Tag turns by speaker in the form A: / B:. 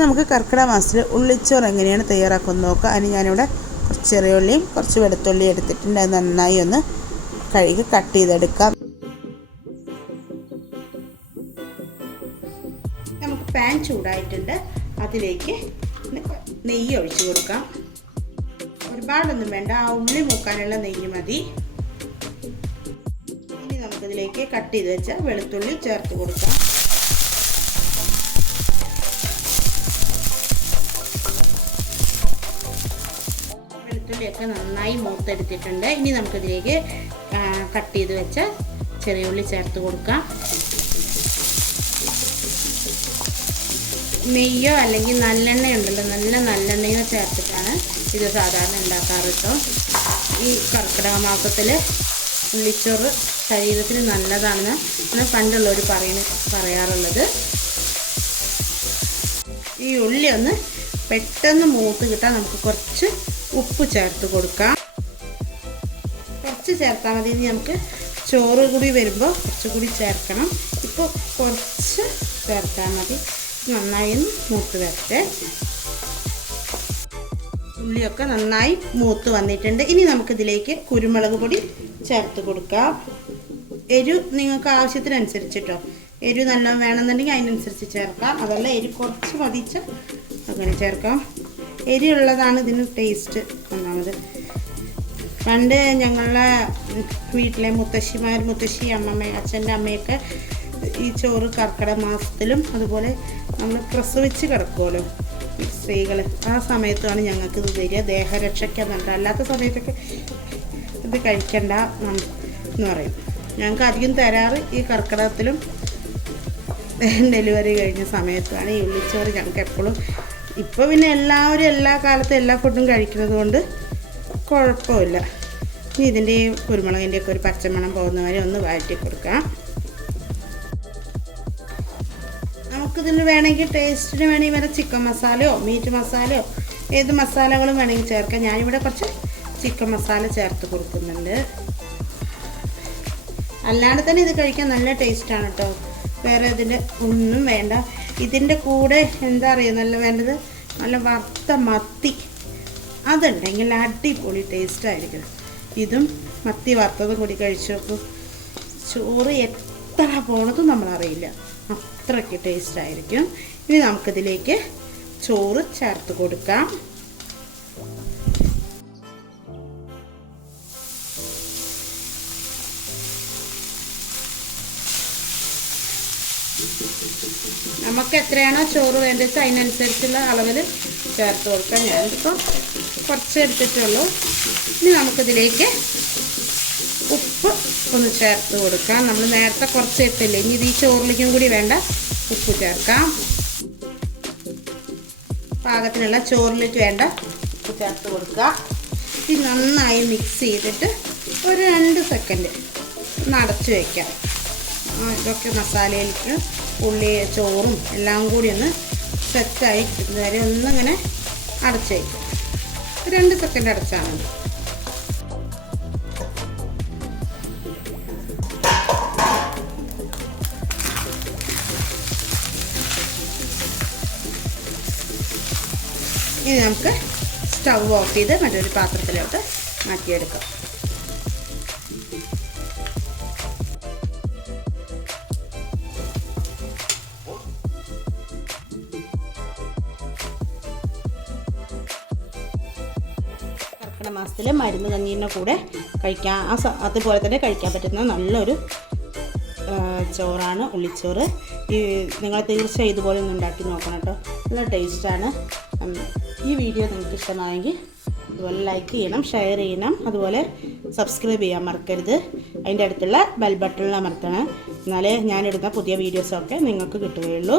A: നമുക്ക് കർക്കിടക മാസത്തിൽ ഉള്ളിച്ചോറ് എങ്ങനെയാണ് തയ്യാറാക്കുന്നത് നോക്കാം. അതിന് ഞാനിവിടെ കുറച്ച് ചെറിയ ഉള്ളിയും കുറച്ച് വെളുത്തുള്ളിയും എടുത്തിട്ടുണ്ട്. നന്നായി ഒന്ന് കഴുകി കട്ട് ചെയ്തെടുക്കാം. നമുക്ക് പാൻ ചൂടായിട്ടുണ്ട്. അതിലേക്ക് നെയ്യ് ഒഴിച്ചു കൊടുക്കാം. ഒരുപാടൊന്നും വേണ്ട. ആ ഉള്ളി മൂക്കാനുള്ള നെയ്യ് മതി. ഇനി നമുക്കിതിലേക്ക് കട്ട് ചെയ്ത് വെച്ച വെളുത്തുള്ളി ചേർത്ത് കൊടുക്കാം. വെളുത്തുള്ളിയൊക്കെ നന്നായി മൂത്തെടുത്തിട്ടുണ്ട്. ഇനി നമുക്കിതിലേക്ക് കട്ട് ചെയ്ത് വെച്ച ചെറിയ ഉള്ളി ചേർത്ത് കൊടുക്കാം. നെയ്യോ അല്ലെങ്കിൽ നല്ലെണ്ണ ഉണ്ടല്ലോ നല്ല നല്ലെണ്ണയോ ചേർത്തിട്ടാണ് ഇത് സാധാരണ ഉണ്ടാക്കാറ് കേട്ടോ ഈ കർക്കിടക മാസത്തിൽ ഉള്ളിച്ചോറ് ശരീരത്തിന് നല്ലതാണെന്ന് പണ്ടുള്ളവർ പറയുന്ന പറയാറുള്ളത്. ഈ ഉള്ളി ഒന്ന് പെട്ടെന്ന് മൂത്ത് കിട്ടാൻ നമുക്ക് കുറച്ച് ഉപ്പ് ചേർത്ത് കൊടുക്കാം. കുറച്ച് ചേർത്താൽ മതി. നമുക്ക് ചോറ് കൂടി വരുമ്പോൾ കുറച്ചുകൂടി ചേർക്കണം. ഇപ്പോൾ കുറച്ച് ചേർത്താൽ മതി. നന്നായി മൂത്ത് വരട്ടെ. ഉള്ളിയൊക്കെ നന്നായി മൂത്ത് വന്നിട്ടുണ്ട്. ഇനി നമുക്കിതിലേക്ക് കുരുമുളക് പൊടി ചേർത്ത് കൊടുക്കാം. എരു നിങ്ങൾക്ക് ആവശ്യത്തിനനുസരിച്ചിട്ടോ. എരു നല്ല വേണമെന്നുണ്ടെങ്കിൽ അതിനനുസരിച്ച് ചേർക്കാം. അതല്ല എരി കുറച്ച് മതിച്ച് അങ്ങനെ ചേർക്കാം. എരിയുള്ളതാണ് ഇതിന് ടേസ്റ്റ് ഒന്നാമത്. പണ്ട് ഞങ്ങളുടെ വീട്ടിലെ മുത്തശ്ശിമാർ മുത്തശ്ശി അമ്മമ്മ അച്ഛന്റെ അമ്മയൊക്കെ ഈ ചോറ് കർക്കിടക മാസത്തിലും അതുപോലെ നമ്മൾ പ്രസവിച്ച് കിടക്കുമല്ലോ സ്ത്രീകൾ. ആ സമയത്താണ് ഞങ്ങൾക്ക് ഇത് തരിക. ദേഹരക്ഷയ്ക്കെന്നുണ്ട് അല്ലാത്ത സമയത്തൊക്കെ ഇത് കഴിക്കണ്ട എന്ന് പറയും. ഞങ്ങൾക്ക് അധികം തരാറ് ഈ കർക്കിടകത്തിലും ഡെലിവറി കഴിഞ്ഞ സമയത്താണ് ഈ ഉള്ളിച്ചോറ് ഞങ്ങൾക്ക് എപ്പോഴും ഇപ്പോൾ പിന്നെ എല്ലാവരും എല്ലാ കാലത്തും എല്ലാ ഫുഡും കഴിക്കുന്നത് കൊണ്ട് കുഴപ്പമില്ല. ഇനി ഇതിന്റെ കുരുമുളകിന്റെ ഒക്കെ ഒരു പച്ചമണം പോകുന്ന വരെ ഒന്ന് വഴറ്റി കൊടുക്കാം. നമുക്കിതിന് വേണമെങ്കിൽ ടേസ്റ്റിന് വേണമെങ്കിൽ വരെ ചിക്കൻ മസാലയോ മീറ്റ് മസാലയോ ഏത് മസാലകളും വേണമെങ്കിൽ ചേർക്കാം. ഞാനിവിടെ കുറച്ച് ചിക്കൻ മസാല ചേർത്ത് കൊടുക്കുന്നുണ്ട്. അല്ലാണ്ട് തന്നെ ഇത് കഴിക്കാൻ നല്ല ടേസ്റ്റാണ് കേട്ടോ വേറെ ഇതിന്റെ ഒന്നും വേണ്ട. ഇതിന്റെ കൂടെ എന്താ പറയുക നല്ല വേണ്ടത് നല്ല വറുത്ത മത്തി. അതുണ്ടെങ്കിൽ അടിപൊളി ടേസ്റ്റ് ആയിരിക്കണം. ഇതും മത്തി വറുത്തതും കൂടി കഴിച്ചു നോക്കും. ചോറ് എത്ര പോണതും നമ്മളറിയില്ല. അത്രയ്ക്ക് ടേസ്റ്റ് ആയിരിക്കും. ഇനി നമുക്കിതിലേക്ക് ചോറ് ചേർത്ത് കൊടുക്കാം. നമുക്ക് എത്രയാണോ ചോറ് വേണ്ടത് അതിനനുസരിച്ചുള്ള അളവിൽ ചേർത്ത് കൊടുക്കാം. ഞാനിപ്പോൾ കുറച്ച് എടുത്തിട്ടുള്ളൂ. ഇനി നമുക്കിതിലേക്ക് ഉപ്പ് ഒന്ന് ചേർത്ത് കൊടുക്കാം. നമ്മൾ നേരത്തെ കുറച്ച് ഇട്ടില്ലേ? ഇനി ഇത് ഈ ചോറിലേക്കും കൂടി വേണ്ട ഉപ്പ് ചേർക്കാം. പാകത്തിനുള്ള ചോറിലേക്ക് വേണ്ട ഉപ്പ് ചേർത്ത് കൊടുക്കുക. ഇത് നന്നായി മിക്സ് ചെയ്തിട്ട് ഒരു രണ്ട് സെക്കൻഡ് ഒന്ന് അടച്ച് വയ്ക്കാം. ഇതൊക്കെ മസാലയിലേക്ക് ഉള്ളി ചോറും എല്ലാം കൂടി ഒന്ന് സെറ്റായി വരെ ഒന്നിങ്ങനെ അടച്ച് വയ്ക്കും രണ്ട് സെക്കൻഡ് അടച്ചാൽ മതി. ഇനി നമുക്ക് സ്റ്റൗ ഓഫ് ചെയ്ത് മറ്റൊരു പാത്രത്തിലോട്ട് മാറ്റിയെടുക്കാം. കർക്കിടക മാസത്തിൽ മരുന്ന് കഞ്ഞീന്റെ കൂടെ കഴിക്കാൻ ആ അതുപോലെ തന്നെ കഴിക്കാൻ പറ്റുന്ന നല്ലൊരു ചോറാണ് ഉള്ളിച്ചോറ്. ഈ നിങ്ങൾ തീർച്ചയായും ഇതുപോലെ ഒന്ന് ഉണ്ടാക്കി നോക്കണം കേട്ടോ. നല്ല ടേസ്റ്റാണ്. ഈ വീഡിയോ നിങ്ങൾക്ക് ഇഷ്ടമായെങ്കിൽ അതുപോലെ ലൈക്ക് ചെയ്യണം ഷെയർ ചെയ്യണം. അതുപോലെ സബ്സ്ക്രൈബ് ചെയ്യാൻ മറക്കരുത്. അതിന്റെ അടുത്തുള്ള ബെൽ ബട്ടണിൽ അമർത്തണം. എന്നാലേ ഞാനിടുന്ന പുതിയ വീഡിയോസൊക്കെ നിങ്ങൾക്ക് കിട്ടുകയുള്ളൂ.